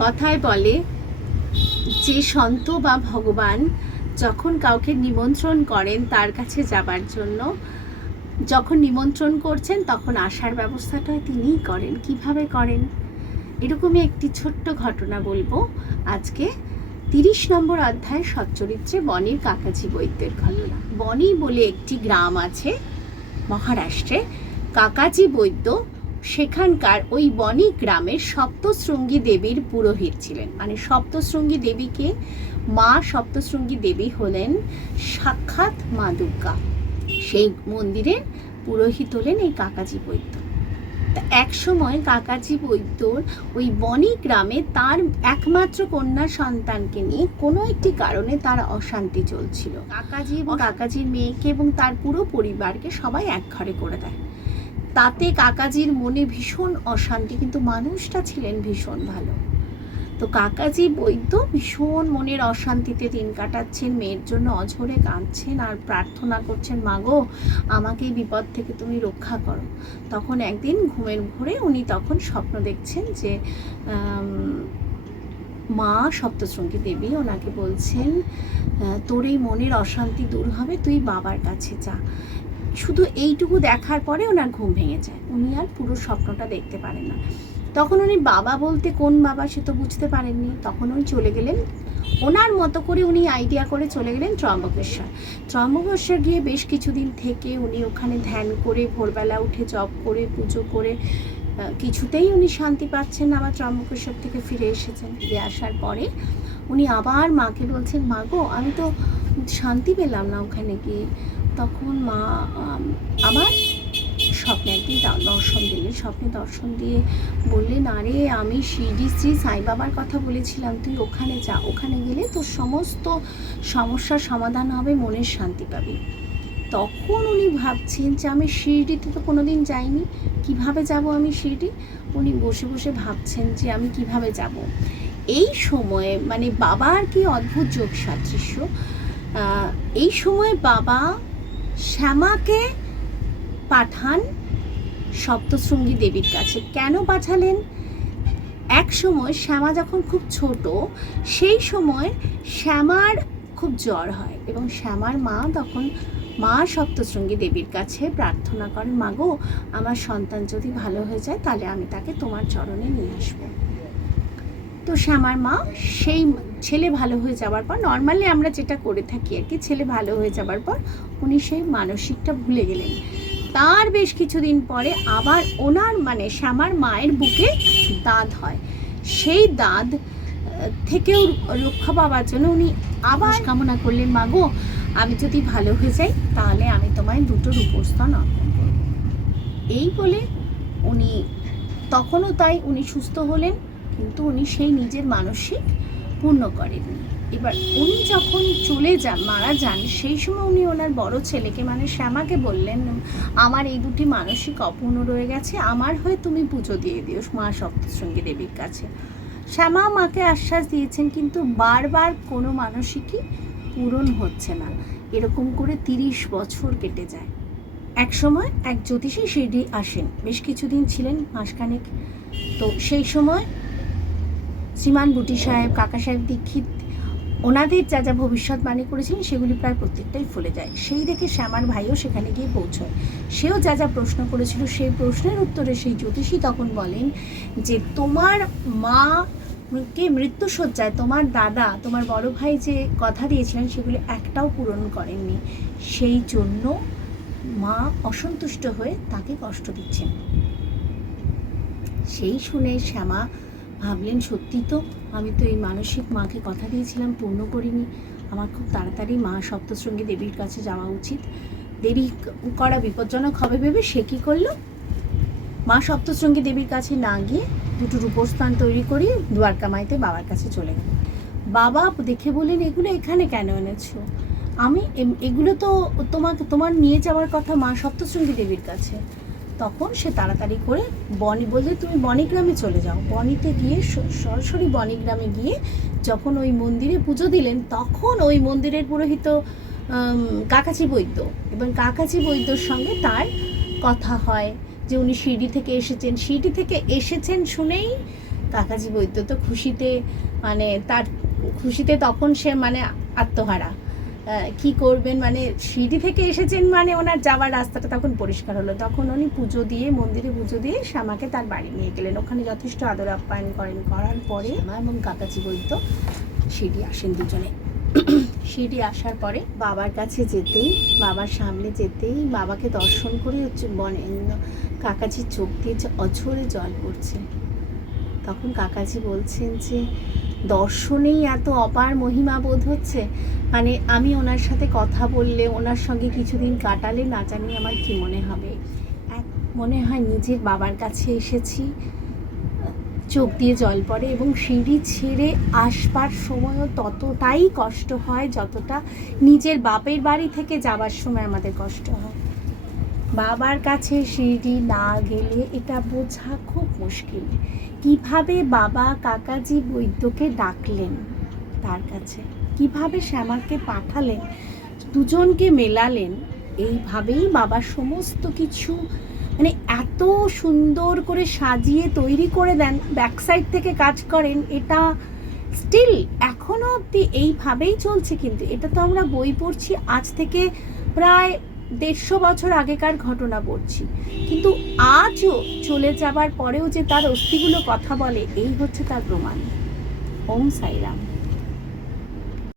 কথায় বলে যে সন্ত বা ভগবান যখন কাউকে নিমন্ত্রণ করেন তার কাছে যাবার জন্য, যখন নিমন্ত্রণ করছেন তখন আসার ব্যবস্থাটা তিনিই করেন। কিভাবে করেন? এরকমই একটি ছোট্ট ঘটনা বলবো আজকে। 30 নম্বর অধ্যায় সচ্চরিত্রে বনির কাকাজি বৈদ্যের ঘটনা। বনি বলে একটি গ্রাম আছে মহারাষ্ট্রে। কাকাজি বৈদ্য সেখানকার ওই বনি গ্রামের সপ্তশৃঙ্গী দেবীর পুরোহিত ছিলেন। মানে সপ্তশৃঙ্গী দেবীকে, মা সপ্তশৃঙ্গী দেবী হলেন সাক্ষাৎ মা দুর্গা। সেই মন্দিরের পুরোহিত হলেন এই কাকাজি বৈদ্য। এক সময় কাকাজি বৈদ্যর ওই বনি গ্রামে তার একমাত্র কন্যা সন্তানকে নিয়ে কোনো একটি কারণে তার অশান্তি চলছিল। কাকাজি এবং কাকাজির মেয়েকে এবং তার পুরো পরিবারকে সবাই এক ঘরে করে দেয়। তাতে কাকাজির মনে ভীষণ অশান্তি, কিন্তু মানুষটা ছিলেন ভীষণ ভালো। তো কাকাজি বৈদ্য ভীষণ মনের অশান্তিতে দিন কাটাচ্ছেন, মেয়ের জন্য অঝরে কাঁদছেন আর প্রার্থনা করছেন, মাগো আমাকে এই বিপদ থেকে তুমি রক্ষা করো। তখন একদিন ঘুমের ঘোরে উনি তখন স্বপ্ন দেখছেন যে মা সপ্তশৃঙ্গী দেবী ওনাকে বলছেন, তোর এই মনের অশান্তি দূর হবে, তুই বাবার কাছে যা। শুধু এইটুকু দেখার পরে ওনার ঘুম ভেঙে যায়, উনি আর পুরো স্বপ্নটা দেখতে পারেন না। তখন উনি বাবা বলতে কোন বাবা সে তো বুঝতে পারেননি। তখন উনি চলে গেলেন ওনার মতো করে, উনি আইডিয়া করে চলে গেলেন ত্রম্বকেশ্বর। ত্রম্বকেশ্বর গিয়ে বেশ কিছুদিন থেকে উনি ওখানে ধ্যান করে, ভোরবেলা উঠে জপ করে, পুজো করে কিছুতেই উনি শান্তি পাচ্ছেন না। আবার ত্রম্বকেশ্বর থেকে ফিরে এসেছেন। ফিরে আসার পরে উনি আবার মাকে বলছেন, মা গো আমি তো শান্তি পেলাম না ওখানে গিয়ে। তখন মা আবার স্বপ্নে একদিন দর্শন দিলেন। স্বপ্নে দর্শন দিয়ে বললেন, আরে আমি শিরডি শ্রী সাই বাবার কথা বলেছিলাম, তুই ওখানে যা, ওখানে গেলে তোর সমস্ত সমস্যার সমাধান হবে, মনের শান্তি পাবি। তখন উনি ভাবছেন যে আমি শিরডিতে তো কোনোদিন যাইনি, কিভাবে যাব আমি শিরডি? উনি বসে বসে ভাবছেন যে আমি কিভাবে যাব। এই সময়ে মানে বাবার কি অদ্ভুত যোগ সাদৃশ্য। এই সময় বাবা শ্যামাকে পাঠান সপ্তশৃঙ্গী দেবীর কাছে। কেন পাঠালেন? এক সময় শ্যামা যখন খুব ছোট, সেই সময় শ্যামার খুব জ্বর হয় এবং শ্যামার মা তখন মা সপ্তশৃঙ্গী দেবীর কাছে প্রার্থনা করেন, মাগো আমার সন্তান যদি ভালো হয়ে যায় তাহলে আমি তাকে তোমার চরণে নিয়ে আসবো। তো শ্যামার মা সেই ছেলে ভালো হয়ে যাওয়ার পর, নর্মালি আমরা যেটা করে থাকি আর কি, ছেলে ভালো হয়ে যাওয়ার পর উনি সেই মানসিকটা ভুলে গেলেন। তার বেশ কিছুদিন পরে আবার ওনার মানে শ্যামার মায়ের বুকে দাঁত হয়। সেই দাঁত থেকেও রক্ষা পাওয়ার জন্য উনি আবার কামনা করলেন, মাগো আমি যদি ভালো হয়ে যাই তাহলে আমি তোমায় 2টো রূপস্থান অর্পণ করব। এই বলে উনি তখনও তাই উনি সুস্থ হলেন, কিন্তু উনি সেই নিজের মানসিক পূর্ণ করেননি। এবার উনি যখন চলে যান, মারা যান, সেই সময় উনি ওনার বড় ছেলেকে মানে শ্যামাকে বললেন, আমার এই 2টি মানসিক অপূর্ণ রয়ে গেছে, আমার হয়ে তুমি পুজো দিয়ে দিও মা সপ্তশৃঙ্গী দেবীর কাছে। শ্যামা মাকে আশ্বাস দিয়েছেন, কিন্তু বারবার কোনো মানসিকই পূরণ হচ্ছে না। এরকম করে 30 বছর কেটে যায়। এক সময় এক জ্যোতিষী শিরডি আসেন, বেশ কিছুদিন ছিলেন, মাসখানেক। তো সেই সময় শ্রীমান বুটি সাহেব, কাকা সাহেব দীক্ষিত, ওনাদের যা যা ভবিষ্যৎবাণী করেছিলেন সেগুলি প্রায় প্রত্যেকটাই ফলে যায়। সেই দেখে শ্যামার ভাইও সেখানে গিয়ে পৌঁছয়। সেও যা যা প্রশ্ন করেছিল সেই প্রশ্নের উত্তরে সেই জ্যোতিষী তখন বলেন যে তোমার মাকে মৃত্যুশয্যায় তোমার দাদা, তোমার বড় ভাই যে কথা দিয়েছিলেন সেগুলি একটাও পূরণ করেননি, সেই জন্য মা অসন্তুষ্ট হয়ে তাকে কষ্ট দিচ্ছেন। সেই শুনে শ্যামা ভাবলেন, সত্যি তো আমি তো এই মানসিক মাকে কথা দিয়েছিলাম, পূর্ণ করিনি, আমার খুব তাড়াতাড়ি মা সপ্তশৃঙ্গী দেবীর কাছে যাওয়া উচিত, দেরি করা বিপজ্জনক হবে ভেবে সে কী করলো, মা সপ্তশৃঙ্গী দেবীর কাছে না গিয়ে 2টো রূপস্থান তৈরি করিয়ে দ্বারকা মাইতে বাবার কাছে চলে গেল। বাবা দেখে বললেন, এগুলো এখানে কেন এনেছো? আমি এগুলো তো তোমার নিয়ে যাওয়ার কথা মা সপ্তশৃঙ্গী দেবীর কাছে। তখন সে তাড়াতাড়ি করে বনি বললে, তুমি বনিগ্রামে চলে যাও। বনিতে গিয়ে সরাসরি বনিগ্রামে গিয়ে যখন ওই মন্দিরে পুজো দিলেন, তখন ওই মন্দিরের পুরোহিত কাকাজি বৈদ্য, এবং কাকাজি বৈদ্যর সঙ্গে তার কথা হয় যে উনি শিরডি থেকে এসেছেন। শিরডি থেকে এসেছেন শুনেই কাকাজি বৈদ্য তো খুশিতে, মানে তার খুশিতে তখন সে মানে আত্মহারা। কি করবেন, মানে সিঁড়ি থেকে এসেছেন, মানে ওনার যাওয়ার রাস্তাটা তখন পরিষ্কার হলো। তখন উনি পুজো দিয়ে, মন্দিরে পুজো দিয়ে শ্যামাকে তার বাড়ি নিয়ে গেলেন। ওখানে যথেষ্ট আদর আপ্যায়ন করেন। করার পরে শ্যামা এবং কাকাজি বৈদ্য সিঁড়ি আসেন দুজনে। সিঁড়ি আসার পরে বাবার কাছে যেতেই, বাবার সামনে যেতেই, বাবাকে দর্শন করে মনে কাকাজির চোখ দিয়ে অঝরে জল পড়ছে। তখন কাকাজি বলছেন যে দর্শনেই এত অপার মহিমা বোধ হচ্ছে, মানে আমি ওনার সাথে কথা বললে, ওনার সঙ্গে কিছুদিন কাটালে না জানি আমার কি মনে হবে। এক মনে হয় নিজের বাবার কাছে এসেছি, চোখ দিয়ে জল পড়ে। এবং সিঁড়ি ছেড়ে আসবার সময়ও ততটাই কষ্ট হয় যতটা নিজের বাপের বাড়ি থেকে যাবার সময় আমাদের কষ্ট হয়। বাবার কাছে সিঁড়ি না গেলে এটা বোঝা খুব মুশকিল। কিভাবে বাবা কাকাজি বৈদ্যকে ডাকলেন তার কাছে, কিভাবে শ্যামাকে পাঠালেন, দুজনকে মেলালেন, এইভাবেই বাবা সমস্ত কিছু মানে এত সুন্দর করে সাজিয়ে তৈরি করে দেন, ব্যাকসাইড থেকে কাজ করেন। এটা স্টিল এখনো অবধি এইভাবেই চলছে। কিন্তু এটা তো আমরা বই পড়ছি, আজ থেকে প্রায় 150 বছর আগেকার ঘটনা পড়ছি, কিন্তু আজও চলে যাবার পরেও যে তার অস্থিগুলো কথা বলে, এই হচ্ছে তার প্রমাণ। ওম সাইরাম।